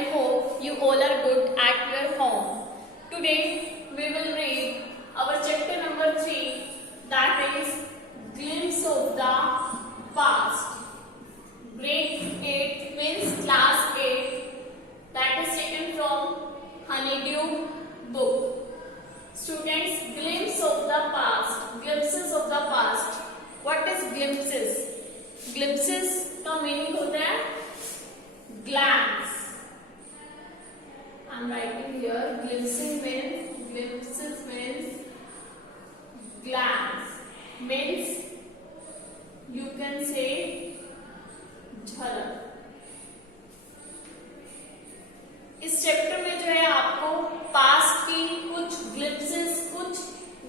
I hope you all are good at your home. Today we will read our chapter number 3, that is Glimpse of the Past. Grade 8 means class 8, that is taken from Honeydew book. Students, glimpse of the past, glimpses of the past. What is glimpses? Glimpses का meaning होता है glance. I'm writing here. Glimpses means glance. Means you can say झलक. इस chapter में जो है आपको past की कुछ ग्लिम्पसेस, कुछ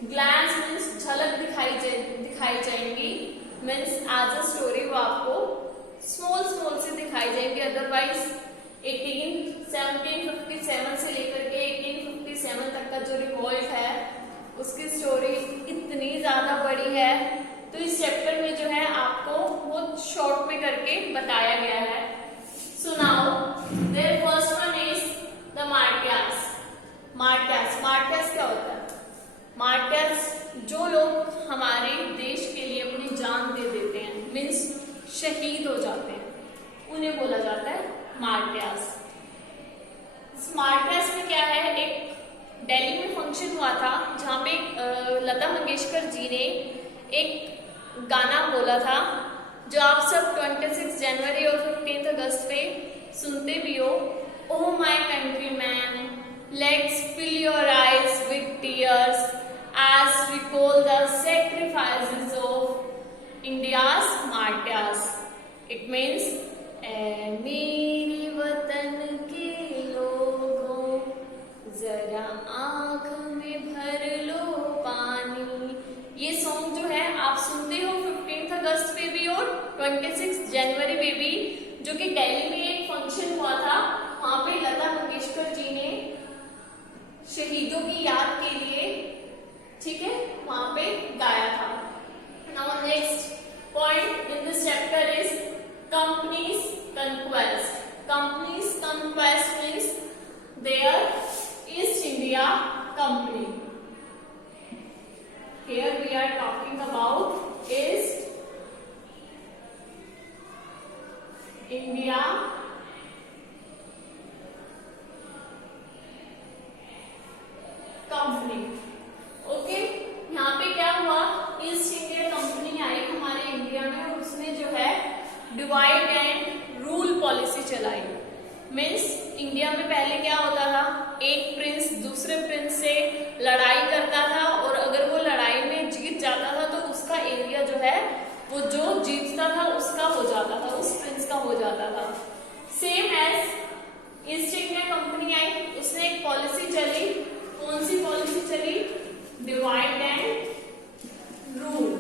ग्लैंस मीन्स झलक दिखाई जाएंगी. मीन्स एज अ स्टोरी वो आपको स्मॉल से दिखाई जाएंगे. अदरवाइज 1757 से लेकर के 1857 तक का जो रिवॉल्ट है उसकी स्टोरी इतनी ज्यादा बड़ी है, तो इस चैप्टर में जो है आपको बहुत शॉर्ट में करके बताया गया है. So now their first one is the Martyrs. Martyrs क्या होता है? Martyrs जो लोग हमारे देश के लिए अपनी जान दे देते हैं, मीन्स शहीद हो जाते हैं, उन्हें बोला जाता है Martyrs. Martyrs में क्या है, एक दिल्ली में फंक्शन हुआ था जहाँ पे लता मंगेशकर जी ने एक गाना बोला था जो आप सब 26 जनवरी और 15 अगस्त पे सुनते भी हो. O my countrymen, let's fill your eyes with tears as recall the sacrifices of India's martyrs. It means मेरे वतन के लोगों जरा आंख में भर लो पानी. ये सॉन्ग जो है आप सुनते हो 15 अगस्त पे भी और 26 जनवरी पे भी, जो कि दिल्ली में एक फंक्शन हुआ था. वहां पे लता मंगेशकर जी ने शहीदों की याद के लिए, ठीक है, वहां पे गाया था. Now next point in this chapter is companies conquest. Companies conquest means their East India company. Here we are talking about East India company. Okay, यहाँ पे क्या हुआ, ईस्ट इंडिया कंपनी आई हमारे इंडिया में और उसने जो है डिवाइड एंड रूल पॉलिसी चलाई. मीन्स इंडिया में पहले क्या होता था, एक प्रिंस दूसरे प्रिंस से लड़ाई करता था और अगर वो लड़ाई में जीत जाता था तो उसका एरिया जो है वो जो जीतता था उसका हो जाता था, उस प्रिंस का हो जाता था. Same as East India Company आई, उसने एक पॉलिसी चली. कौन सी पॉलिसी चली? Divide and rule.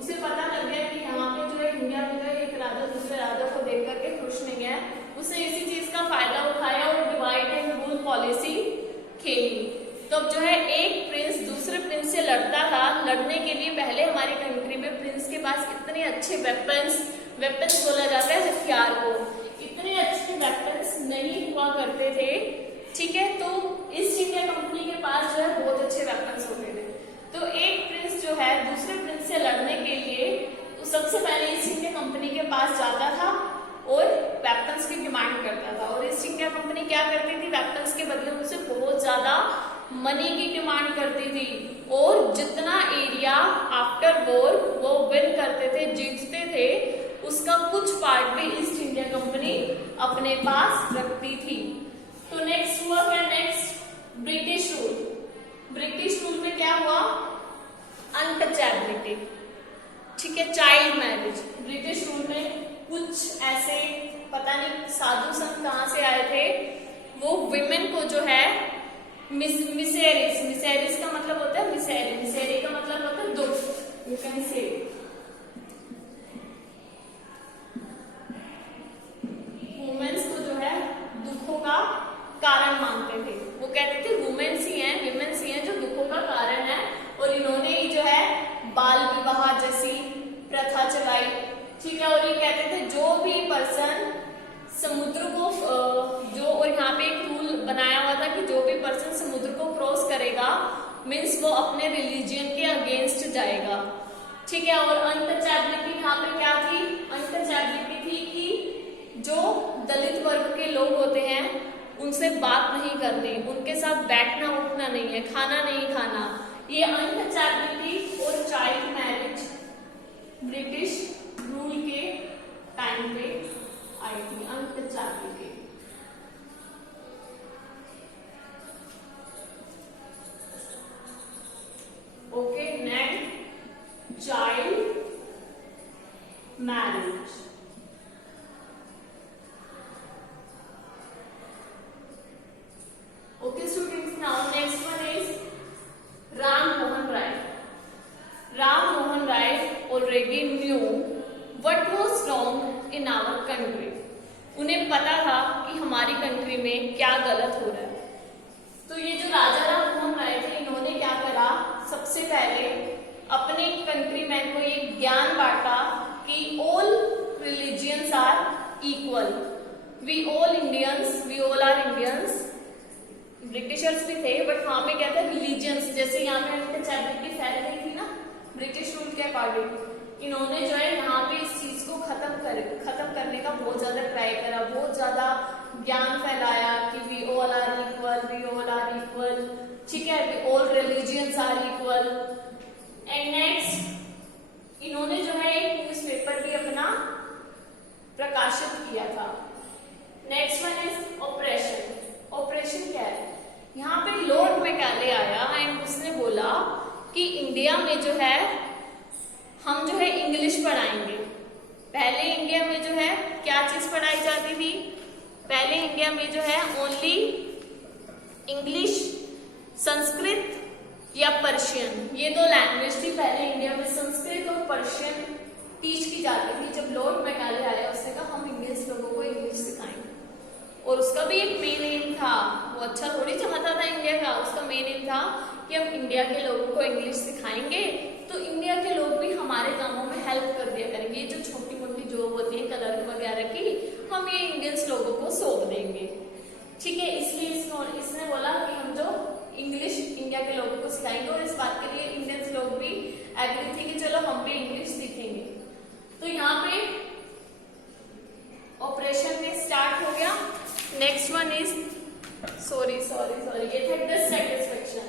उसे पता लग गया कि यहाँ पे जो है इंडिया में जो है एक राजा दूसरे राजा को देख करके खुश नहीं है. उसने इसी चीज का फायदा उठाया और डिवाइड एंड रूल पॉलिसी खेली. तो अब जो है एक प्रिंस दूसरे प्रिंस से लड़ता था. लड़ने के लिए पहले हमारी कंट्री में प्रिंस के पास इतने अच्छे वेपन्स बोला जाता है हथियार को, इतने अच्छे वेपन्स नहीं हुआ करते थे. ठीक है, तो ईस्ट इंडिया कंपनी के पास जो है बहुत अच्छे वेपन्स होते थे. तो एक प्रिंस जो है दूसरे प्रिंस से लड़ने के लिए तो सबसे पहले ईस्ट इंडिया कंपनी के पास जाता था और वेपन्स की डिमांड करता था. और ईस्ट इंडिया कंपनी क्या करती थी, वेपन्स के बदले उनसे बहुत ज्यादा मनी की डिमांड करती थी. और जितना एरिया आफ्टर वॉर वो विन करते थे, जीतते थे, उसका कुछ पार्ट भी ईस्ट इंडिया कंपनी अपने पास रखती थी. तो नेक्स्ट हुआ क्या, next British rule. British rule में क्या हुआ, अनटचेबिलिटी. ठीक है, चाइल्ड मैरिज. ब्रिटिश रूल में कुछ ऐसे पता नहीं साधु संत कहां से आए थे, वो विमेन को जो है मिसेरिस का मतलब होता है मिसेरी का मतलब होता है दुख. यू कैन से वुमेन्स को जो है दुखों का कारण मानते थे. वो कहते थे वुमेन्स ही हैं जो दुखों का कारण है. और इन्होंने ही जो है बाल विवाह जैसी प्रथा चलाई. ठीक है, और मीन्स वो अपने रिलीजियन के अगेंस्ट जाएगा, ठीक है। और अनटचेबिलिटी यहाँ पे क्या थी? अनटचेबिलिटी थी कि जो दलित वर्ग के लोग होते हैं उनसे बात नहीं करनी, उनके साथ बैठना उठना नहीं है, खाना नहीं खाना। ये अनटचेबिलिटी और चाइल्ड मैरिज ब्रिटिश रूल के टाइम पे आई थी, untouchability. Okay, next child marriage. Okay students, now next one is Ram Mohan Rai. Ram Mohan Rai already knew what was wrong in our country. उन्हें पता था कि हमारी country में क्या गलत हो रहा है। तो ये जो राजा राम मोहन राय थे, इन्होंने क्या करा, सबसे पहले अपने कंट्री मैन को ये ज्ञान बांटा कि all religions are equal, we all Indians, we all are Indians. Britishers भी थे बट वहां पे क्या था, रिलीजियंस, जैसे यहाँ पे अनटचेबिलिटी फैल रही थी ना ब्रिटिश रूल के अकॉर्डिंग, इन्होंने जो है यहाँ पे इस चीज को खत्म करने का बहुत ज्यादा ट्राई करा, बहुत ज्यादा ज्ञान फैलाया कि we all are equal, we all are equal, ठीक है, we all religions are equal. And next इन्होंने जो है एक न्यूज़पेपर भी अपना प्रकाशित किया था। Next one is operation. Operation क्या है? यहाँ पे लॉर्ड मैकाले आया एंड उसने बोला कि इंडिया में जो है हम जो है इंग्लिश पढ़ाएंगे। पहले इंडिया में जो है क्या चीज पढ़ाई जाती थी? पहले इंडिया में जो है ओनली इंग्लिश, संस्कृत या पर्शियन, ये दो लैंग्वेज थी पहले इंडिया में, संस्कृत और पर्शियन टीच की जाती थी। जब लॉर्ड मैकाले आया उसने कहा हम इंग्लिश लोगों को इंग्लिश सिखाएंगे, और उसका भी एक मेन एम था, वो अच्छा थोड़ी चाहता था इंडिया का, उसका मेन एम था कि हम इंडिया के लोगों को इंग्लिश सिखाएंगे तो इंडिया के लोग भी हमारे कामों में हेल्प कर दिया करेंगे। जो छोटी मोटी जॉब होती है कलर वगैरह की, हम ये इंडियंस लोगों को सौंप देंगे, ठीक है। इसलिए इसने बोला कि हम जो इंग्लिश इंडिया के लोगों को सिखाएंगे, और इस बात के लिए इंडियंस लोग भी एग्री थे कि चलो हम भी इंग्लिश सीखेंगे। तो यहाँ पे ऑपरेशन में स्टार्ट हो गया। नेक्स्ट वन इज सॉरी ये था डिससैटिस्फैक्शन।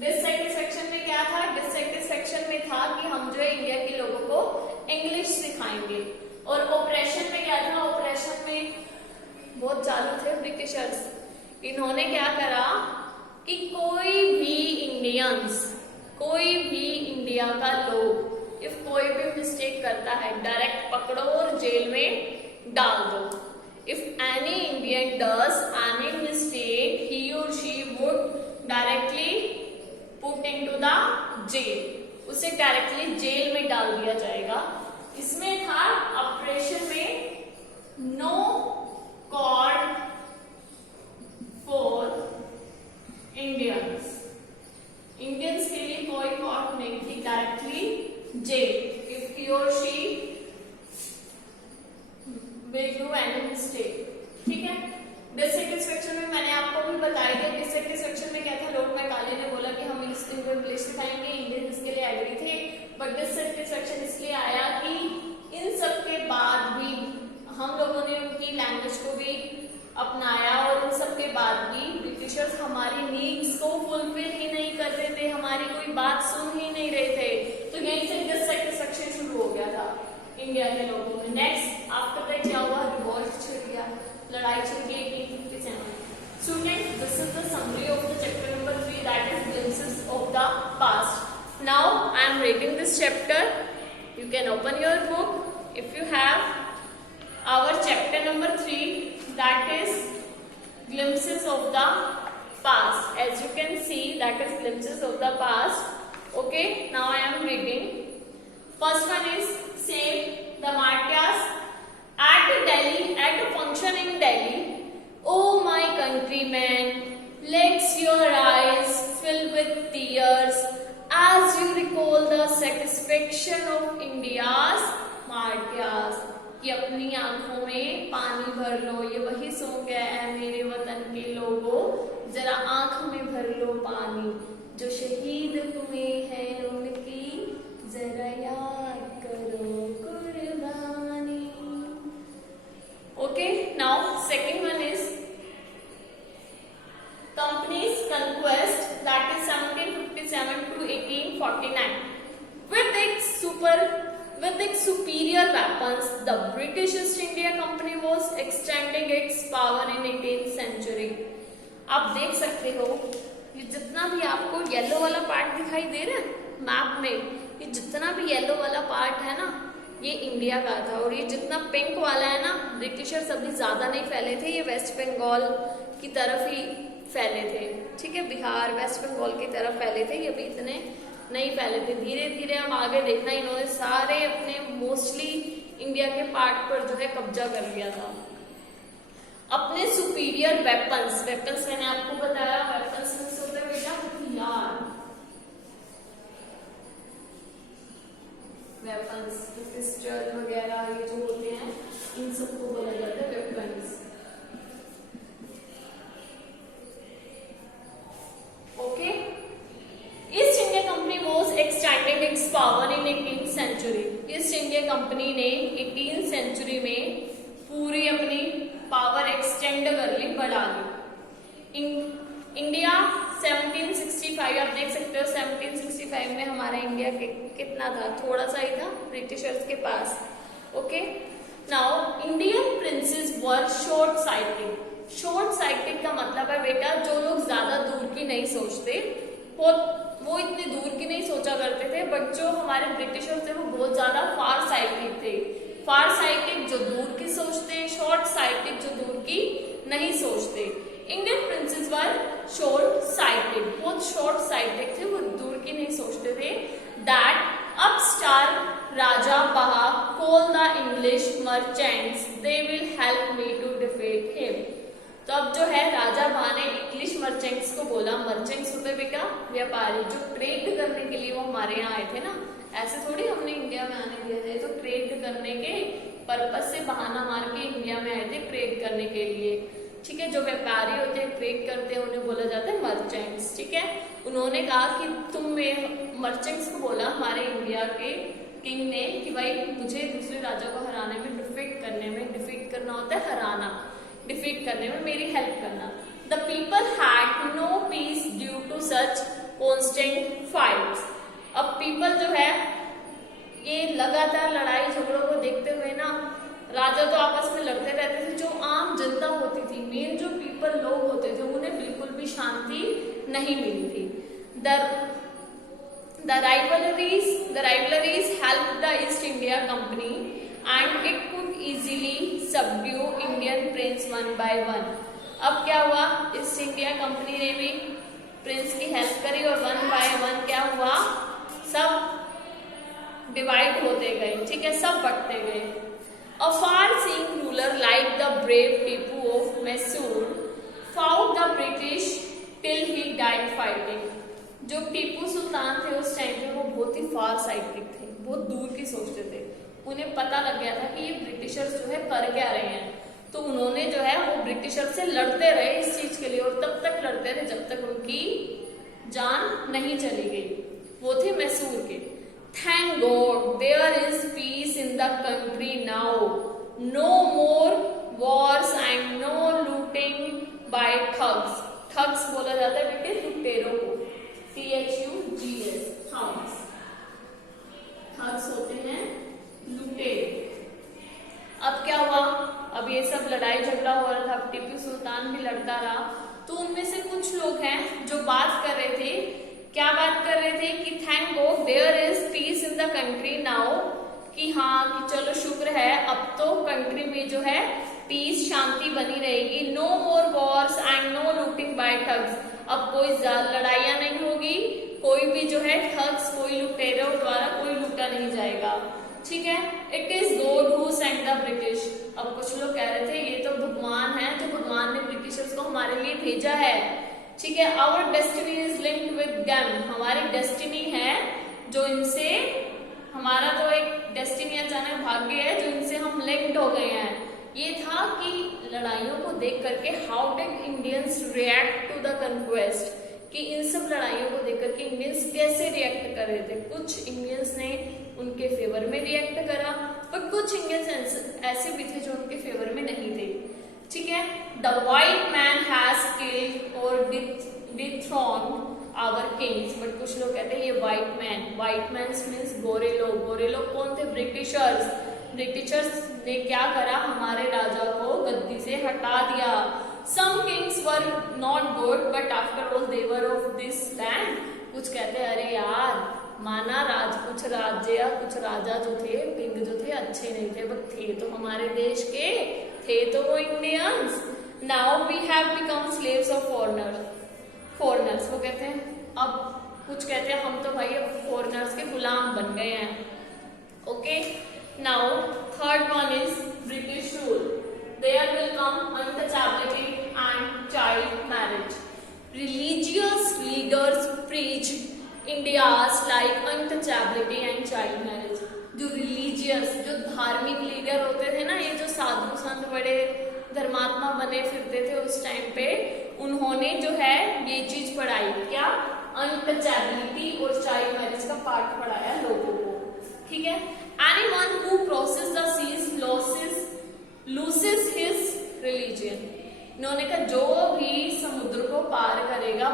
डिससैटिस्फैक्शन में क्या था? डिससैटिस्फैक्शन में था कि हम जो है इंडिया के लोगों को इंग्लिश सिखाएंगे। और ऑपरेशन में क्या था? ऑपरेशन में बहुत चालू थे ब्रिटिशर्स। इन्होंने क्या करा कि कोई भी इंडिया का लोग इफ कोई भी मिस्टेक करता है डायरेक्ट पकड़ो और जेल में डाल दो। If any Indian does any mistake, he or she would directly put into the jail. उसे डायरेक्टली जेल में डाल दिया जाएगा। इसमें था ऑपरेशन में no court for Indians. Indians के लिए कोई कॉर्ड नहीं थी, directly jail if he or she will do any mistake, ठीक है। डिससैटिस्फैक्शन में मैंने आपको भी बताया था, डिससैटिस्फैक्शन में क्या था, लॉर्ड मैकाले ने बोला कि हम इनको इंग्लिश सिखाएंगे, इंडियंस इसके लिए एग्री थे, बट डिससैटिस्फैक्शन इसलिए आया कि इन सब के बाद भी हम लोगों ने उनकी लैंग्वेज को भी अपनाया, और इन सब के बाद भी ब्रिटिशर्स हमारी नीड्स को फुलफिल ही नहीं कर रहे थे, हमारी कोई बात सुन ही नहीं रहे थे। तो यहीं से डिससैटिस्फैक्शन शुरू हो गया था इंडिया के लोगों में। नेक्स्ट आफ्टर दैट क्या हुआ? रिवॉल्ट छिड़ गया, लड़ाई छिड़ गई 1857। Students, this is the summary of the chapter number 3, that is glimpses of the past. Now I am reading this chapter, you can open your book if you have. Our chapter number 3, that is glimpses of the past. As you can see, that is glimpses of the past. Okay, now I am reading. First one is save the Martyrs at Delhi, at a function in Delhi. Oh my countrymen, let your eyes fill with tears as you recall the satisfaction of India's martyrs. कि अपनी आंखों में पानी भर लो, ये वही song है मेरे वतन के लोगों, जरा आंख में भर लो पानी। जो शहीद हुए हैं उनकी जरा याद करो कुर्बानी। Okay, now second one is companies conquest, that is 1757 to 1849। With its superior weapons, the British East India Company was extending its power in 18th century। आप देख सकते हो ये जितना भी आपको येलो वाला पार्ट दिखाई दे रहा है मैप में, ये जितना भी येलो वाला पार्ट है ना ये इंडिया का था, और ये जितना पिंक वाला है ना ब्रिटिशर्स अभी ज्यादा नहीं फैले थे, ये वेस्ट बंगाल की तरफ ही फैले थे। ठीक है, बिहार वेस्ट बंगाल की तरफ फैले थे, ये भी इतने नहीं फैले थे। धीरे धीरे हम आगे देखना इन्होंने सारे अपने मोस्टली इंडिया के पार्ट पर जो है कब्जा कर लिया था। अपने सुपीरियर वेपन्स, वेपन्स मैंने आपको बताया वेपन्स में से होता है बेटा हथियार, वेपन्स पिस्टल वगैरह ये जो होते हैं इन सबको बोला जाता है weapons. Okay, East India company was extending its power in 18th century. East India company ने 18th सेंचुरी में पूरी अपनी पावर एक्सटेंड कर ली, बढ़ा ली। इंडिया 1765, आप देख सकते हो 1765 में हमारा इंडिया कितना था, थोड़ा सा ही था ब्रिटिशर्स के पास। ओके, नाउ इंडियन प्रिंसेस वर शॉर्ट साइटेड। शॉर्ट साइटेड का मतलब है बेटा जो लोग ज्यादा दूर की नहीं सोचते, वो इतने दूर की नहीं सोचा करते थे, बट जो हमारे ब्रिटिशर्स थे वो बहुत ज्यादा फार साइटेड थे। फार साइटेड जो दूर की सोचते, शॉर्ट साइटेड जो दूर की नहीं सोचते। इंडियन प्रिंसेस वर शॉर्ट साइटेड, बहुत शॉर्ट साइटेड थे, वो दूर की नहीं सोचते थे। दैट अपस्टार राजा बहा call the English merchants they will help me to defeat him. तो अब जो है राजा बहा ने इंग्लिश मर्चेंट्स को बोला, मर्चेंट्स होते बेटा व्यापारी, जो ट्रेड करने के लिए वो हमारे यहाँ आए थे ना, ऐसे थोड़ी हमने इंडिया में आने दिया था, तो ट्रेड करने के पर्पज से बहाना मार के इंडिया में आए थे ट्रेड करने के लिए। ठीक है, जो व्यापारी होते हैं ट्रेड करते हैं उन्हें बोला जाता है मर्चेंट्स। ठीक है, उन्होंने कहा कि तुम मर्चेंट्स को बोला हमारे इंडिया के किंग ने कि भाई मुझे दूसरे राजा को हराने में, डिफीट करना होता है हराना, डिफीट करने में मेरी हेल्प करना। The people had no peace due to such constant fights. अब पीपल जो है ये लगातार लड़ाई झगड़ों को देखते हुए ना, राजा तो आपस में लड़ते रहते थे, जो आम जनता होती थी, मेन जो पीपल लोग होते थे, उन्हें बिल्कुल भी शांति नहीं मिली थी। The rivalries helped the East India Company and it could easily subdue Indian prince one by one। अब क्या हुआ, ईस्ट इंडिया कंपनी ने भी प्रिंस की हेल्प करी और वन बाय वन क्या हुआ, सब डिवाइड होते गए। ठीक है, सब बढ़ते गए। A far-seeing ruler like the brave Tipu of Mysore fought the British till he died fighting। जो टीपू सुल्तान थे उस टाइम पे वो बहुत ही फार साइटेड थे, बहुत दूर की सोचते थे। उन्हें पता लग गया था कि ये ब्रिटिशर्स जो है कर क्या रहे हैं, तो उन्होंने जो है वो ब्रिटिशर्स से लड़ते रहे इस चीज के लिए, और तब तक लड़ते रहे जब तक उनकी जान नहीं चली गई। वो थे मैसूर के। Thank god there is peace in the country now, no more wars and no looting by thugs. Thugs बोला जाता है बेटे लुटेरों को, THUGS, ठग्स। ठग्स होते हैं लुटेरे। अब क्या हुआ, अब ये सब लड़ाई झगड़ा हो रहा था, अब टीपू सुल्तान भी लड़ता रहा, तो उनमें से कुछ लोग हैं जो बात कर रहे थे, क्या बात कर रहे थे कि thank god there is peace in the country now, कि हाँ कि चलो शुक्र है अब तो कंट्री में जो है पीस, शांति बनी रहेगी। No more wars and no looting by thugs, अब कोई लड़ाइयां नहीं होगी, कोई भी जो है ठग्स, कोई लुटेरों द्वारा कोई लूटा नहीं जाएगा। ठीक है, it is God who sent the British. अब कुछ लोग कह रहे थे ये तो भगवान है, जो भगवान ने ब्रिटिशर्स को हमारे लिए भेजा है। ठीक है, our destiny is linked with them, हमारी डेस्टिनी है जो इनसे, हमारा तो एक डेस्टिनी अचानक भाग्य है जो इनसे हम लिंक्ड हो गए हैं। ये था कि लड़ाइयों को देख करके how did Indians react to the conquest, कि इन सब लड़ाइयों को देख करके इंडियंस कैसे रिएक्ट कर रहे थे। कुछ इंडियंस ने उनके फेवर में रिएक्ट करा, पर कुछ इंडियंस ऐसे भी थे जो उनके फेवर में नहीं थे। ठीक है, the white man has killed और डिथ्रोन्ड आवर किंग्स, बट कुछ लोग कहते हैं ये व्हाइट मैन मीन्स गोरे लोग। गोरे लोग कौन थे? ब्रिटिशर्स। ब्रिटिशर्स ने क्या करा? हमारे राजा को गद्दी से हटा दिया। Some kings were not good but after all they were of this land. कुछ कहते हैं अरे यार माना कुछ राजा जो थे, किंग जो थे अच्छे नहीं थे, बट थे तो हमारे देश के, थे तो वो Indians. Now we have become slaves of foreigners. वो कहते हैं अब, कुछ कहते हैं हम तो भाई अब फॉरेनर्स के गुलाम बन गए हैं। Okay, now third one is British rule. There will come untouchability and child marriage. Religious leaders preach India's like untouchability and child marriage. जो रिलीजियस, जो धार्मिक लीडर होते थे ना, ये जो साधु संत बड़े धर्मात्मा बने फिरते थे उस टाइम पे, उन्होंने जो है ये चीज पढ़ाई, क्या? अनटचेबिलिटी और चाइल्ड मैरिज का पाठ पढ़ाया लोगों को। ठीक है, anyone who crosses the seas loses his religion. इन्होंने कहा जो भी समुद्र को पार करेगा,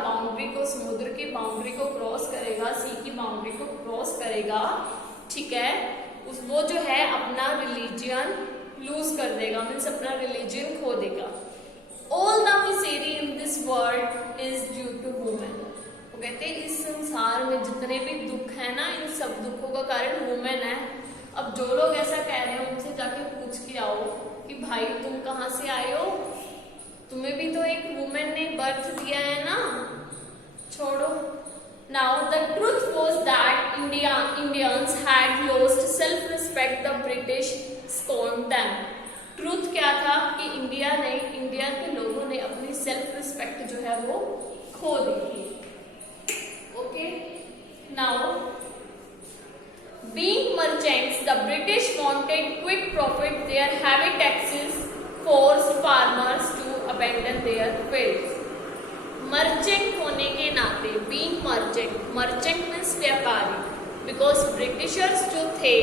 समुद्र की बाउंड्री को क्रॉस करेगा, सी की बाउंड्री को क्रॉस करेगा, ठीक है, वो जो है अपना रिलीजन लूज कर देगा, मीन्स अपना रिलीजन खो देगा। All the misery in this world is due to women. वो कहते हैं इस संसार में जितने भी दुख है ना, इन सब दुखों का कारण वुमेन है। अब जो लोग ऐसा कह रहे हैं उनसे जाके पूछ के आओ कि भाई तुम कहाँ से आए हो, तुम्हें भी तो एक वुमेन ने बर्थ दिया है ना, छोड़ो। Now the truth was that Indians had lost self respect, the British scorned them. Truth क्या था कि इंडिया के लोगों ने अपनी सेल्फ रिस्पेक्ट जो है वो खो दी थी। Okay, now being merchants, the British wanted quick profit. Their heavy taxes forced farmers to abandon their fields. Merchant होने के नाते, being merchant means व्यापारी, because ब्रिटिशर्स जो थे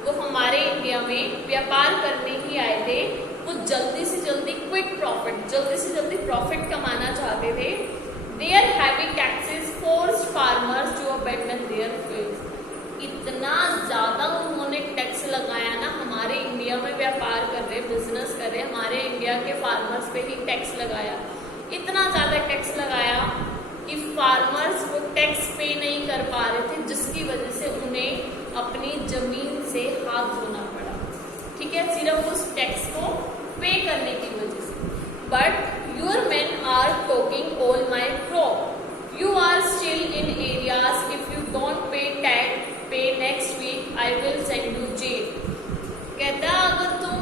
वो हमारे इंडिया में व्यापार करने ही आए थे। वो जल्दी से जल्दी क्विक प्रॉफिट, जल्दी से जल्दी प्रॉफिट कमाना चाहते थे। Their heavy taxes forced farmers to abandon their fields. इतना ज्यादा उन्होंने टैक्स लगाया ना, हमारे इंडिया में व्यापार कर रहे, बिजनेस कर रहे, हमारे इंडिया के फार्मर्स पे ही टैक्स लगाया, इतना ज्यादा टैक्स लगाया कि फार्मर्स वो टैक्स पे नहीं कर पा रहे थे, जिसकी वजह से उन्हें अपनी जमीन से हाथ धोना पड़ा। ठीक है, सिर्फ उस टैक्स को पे करने की वजह से। But your men are talking all my crop, you are still in arrears, if you don't pay tax pay next week I will send you jail. कहता अगर तुम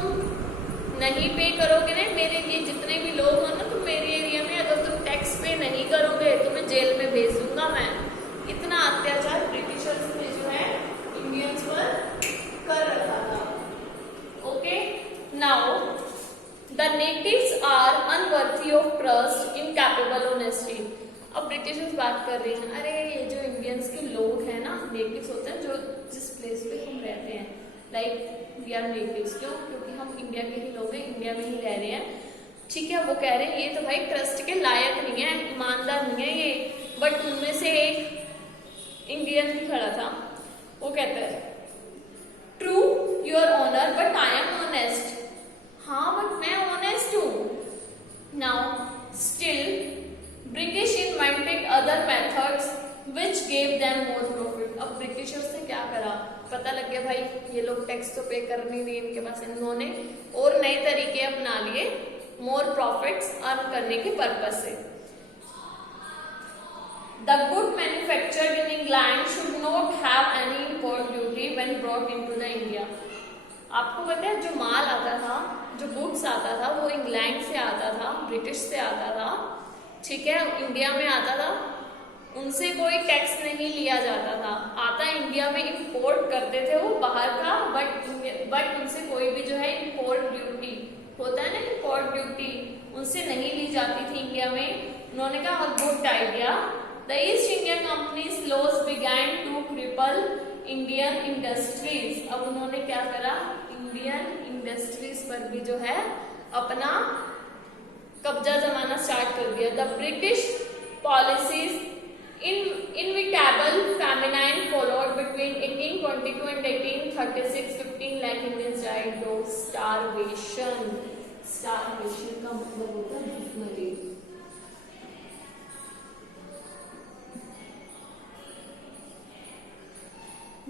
नहीं पे करोगे ना, मेरे लिए जितने भी लोग हो ना, तुम मेरे एरिया में अगर तुम टैक्स पे नहीं करोगे तुम्हें जेल में भेज दूंगा मैं। इतना अत्याचार ब्रिटिशर्स ने जो है इंडियंस पर कर रखा था। Okay, now the natives are unworthy of trust, incapable honesty. अब ब्रिटिशर्स बात कर रहे हैं, अरे ये जो इंडियंस के लोग हैं ना, नेटिव्स होते हैं जो जिस प्लेस पे हम रहते हैं, लाइक वी आर नेटिव्स। क्यों? क्योंकि हम इंडिया के ही लोग हैं, इंडिया में ही रह रहे हैं। ठीक है, वो कह रहे हैं ये तो भाई ट्रस्ट के लायक नहीं है, ईमानदार नहीं है ये। बट उनमें से एक इंडियन भी खड़ा था, वो कहता है true your honour but I am honest. हाँ बट मैं ऑनेस्ट हूं। Now still British invented other methods which gave them more profit. अब ब्रिटिशर्स ने क्या करा, पता लग गया भाई ये लोग टैक्स तो पे करने नहीं इनके पास, इन्होंने और नए तरीके अपना लिए मोर प्रॉफिट्स अर्न करने के पर्पज से। The good manufactured in England should not have any import duty when brought into the India. आपको पता है जो माल आता था, जो गुड्स आता था, वो इंग्लैंड से आता था, ब्रिटिश से आता था, ठीक है, इंडिया में आता था, उनसे कोई टैक्स नहीं लिया जाता था। आता इंडिया में इंपोर्ट करते थे वो बाहर का, बट उनसे कोई भी जो है इंपोर्ट ड्यूटी होता है ना, इंपोर्ट ड्यूटी उनसे नहीं ली जाती थी इंडिया में। उन्होंने कहा good idea, the East India company's laws began to cripple Indian industries. अब उन्होंने क्या करा, इंडियन इंडस्ट्रीज पर भी जो है अपना कब्जा जमाना स्टार्ट कर दिया। The British policies inevitable famine followed between 1822 and 1836. 15 lakh Indians died of starvation. Starvation का मतलब होता है भूखमरी।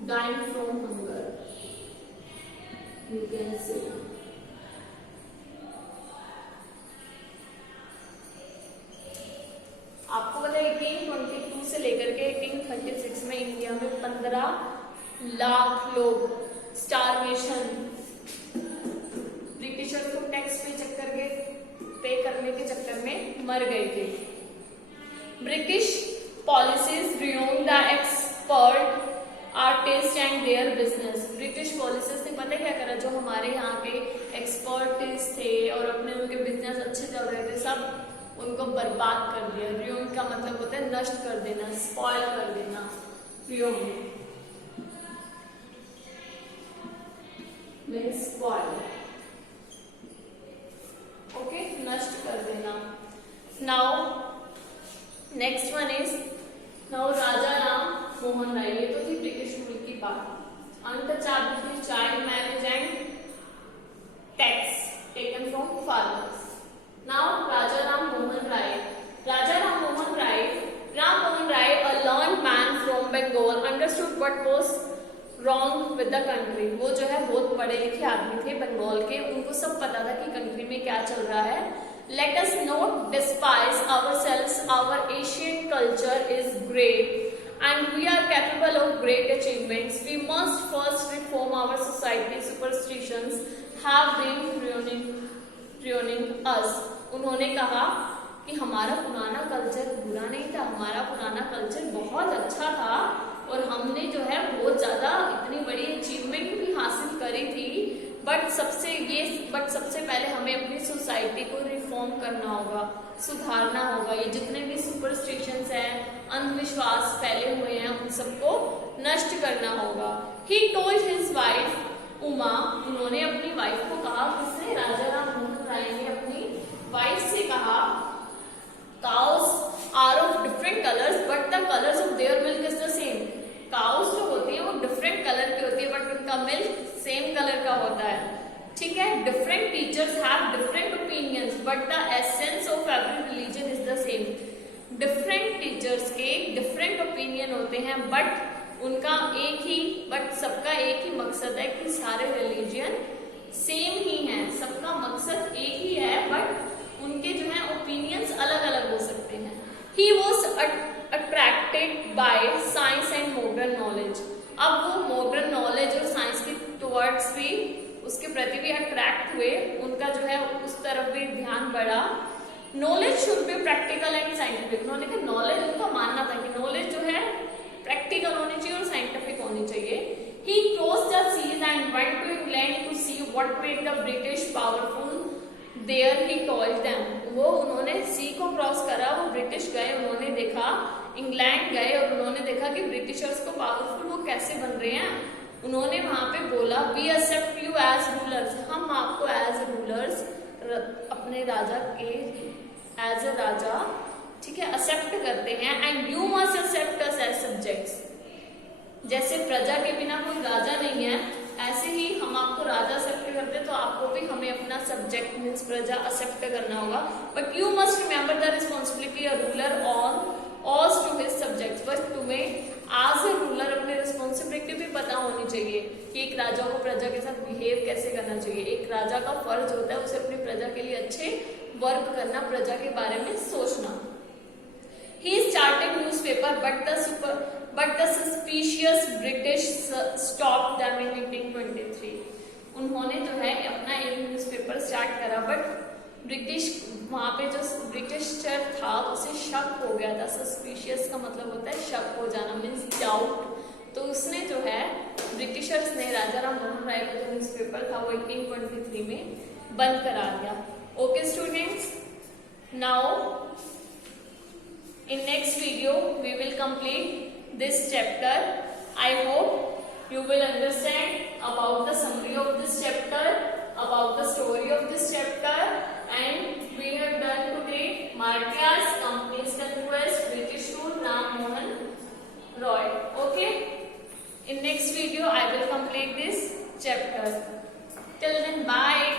Dying from hunger, you can say. आपको पता है 1822 से लेकर के 1836 में इंडिया में 15 लाख लोग स्टारवेशन, ब्रिटिशर्स को टैक्स पे करने के चक्कर में मर गए थे। British policies ruined the expert artist and their business. British policies ने पता क्या करा, जो हमारे यहाँ के एक्सपर्टिस्ट थे और अपने उनके बिजनेस अच्छे चल रहे थे, सब उनको बर्बाद कर दिया। ruin का मतलब होता है नष्ट कर देना, स्पॉइल कर देना। ruin means spoil, ओके, नष्ट कर देना। Now next one is now Raja Ram Mohan Roy. ये तो थी ब्रिटिश रूल की बात। Untouchable child marriage and tax taken from farmers. Now Raja Ram Mohan Rai. Raja Ram Mohan Rai, a learned man from Bengal, understood what was wrong with the country. वो जो है बहुत पढ़े लिखे आदमी थे बंगाल के, उनको सब पता था कि कंट्री में क्या चल रहा है। Let us not despise ourselves. Our Asian culture is great and we are capable of great achievements. We must first reform our society. Superstitions have been ruining us. उन्होंने कहा कि हमारा पुराना कल्चर बुरा नहीं था, हमारा पुराना कल्चर बहुत अच्छा था और हमने जो है बहुत ज्यादा इतनी बड़ी अचीवमेंट भी हासिल करी थी। बट सबसे पहले हमें अपनी सोसाइटी को रिफॉर्म करना होगा, सुधारना होगा। ये जितने भी सुपरस्टिशंस हैं, अंधविश्वास फैले हुए हैं, उन सबको नष्ट करना होगा। He told his wife Uma, उन्होंने अपनी वाइफ को कहा, किसने, राजा राम मोहन राय ने अपनी वाइफ से कहा, cows are of different colours but the colours of their milk is the same. Cows जो होती है वो डिफरेंट कलर की होती है बट उनका मिल्क सेम कलर का होता है, ठीक है। Different teachers have different opinions but the essence of every religion is the same. Different teachers के डिफरेंट ओपिनियन होते हैं बट उनका सबका एक ही मकसद है कि सारे रिलीजन सेम ही हैं, सबका मकसद एक ही है बट उनके जो है ओपिनियंस अलग अलग हो सकते हैं। He was attracted by science and modern knowledge. अब वो मॉडर्न नॉलेज और साइंस की टुवर्ड्स भी, उसके प्रति भी अट्रैक्ट हुए, उनका जो है उस तरफ भी ध्यान बढ़ा। Knowledge should be practical and scientific. उन्होंने कहा नॉलेज, उनका मानना था कि नॉलेज जो है प्रैक्टिकल होनी चाहिए और साइंटिफिक होनी चाहिए। He crossed the seas and went to England to see what made the British powerful. There he told them. वो उन्होंने सी को क्रॉस करा, वो ब्रिटिश गए, उन्होंने देखा, इंग्लैंड गए और उन्होंने देखा कि ब्रिटिशर्स को पावरफुल वो कैसे बन रहे हैं। उन्होंने वहां पे बोला, We accept you as rulers. हम आपको एज रूलर्स, अपने राजा के एज अ राजा, ठीक है, एक्सेप्ट करते हैं। And you must accept us as subjects. जैसे प्रजा के बिना कोई राजा नहीं है, ऐसे ही हम आपको राजा एक्सेप्ट करते, तो आपको भी हमें अपना सब्जेक्ट मीन्स प्रजा एक्सेप्ट करना होगा। But you must remember the responsibility a ruler on to his subjects. बस तुम्हें एज अ रूलर अपनी रिस्पॉन्सिबिलिटी भी पता होनी चाहिए कि एक राजा को प्रजा के साथ बिहेव कैसे करना चाहिए। एक राजा का फर्ज होता है उसे अपनी प्रजा के लिए अच्छे वर्क करना, प्रजा के बारे में सोचना। He started newspaper, but the suspicious British stopped them in 1823. उन्होंने जो है अपना एक न्यूज़पेपर स्टार्ट करा, बट ब्रिटिश वहाँ पे जो ब्रिटिशर था उसे शक हो गया था। सस्पिशियस का मतलब होता है शक हो जाना, मीन्स डाउट। तो उसने जो है ब्रिटिशर्स ने राजा राम मोहन राय का जो न्यूज़पेपर था वो 1823 में बंद करा दिया। Okay students, now In next video, we will complete this chapter. I hope you will understand about the summary of this chapter, about the story of this chapter, and we have done today Martya's Company's Conquest, British rule, Ram Mohan Roy. Okay? In next video, I will complete this chapter. Till then, bye.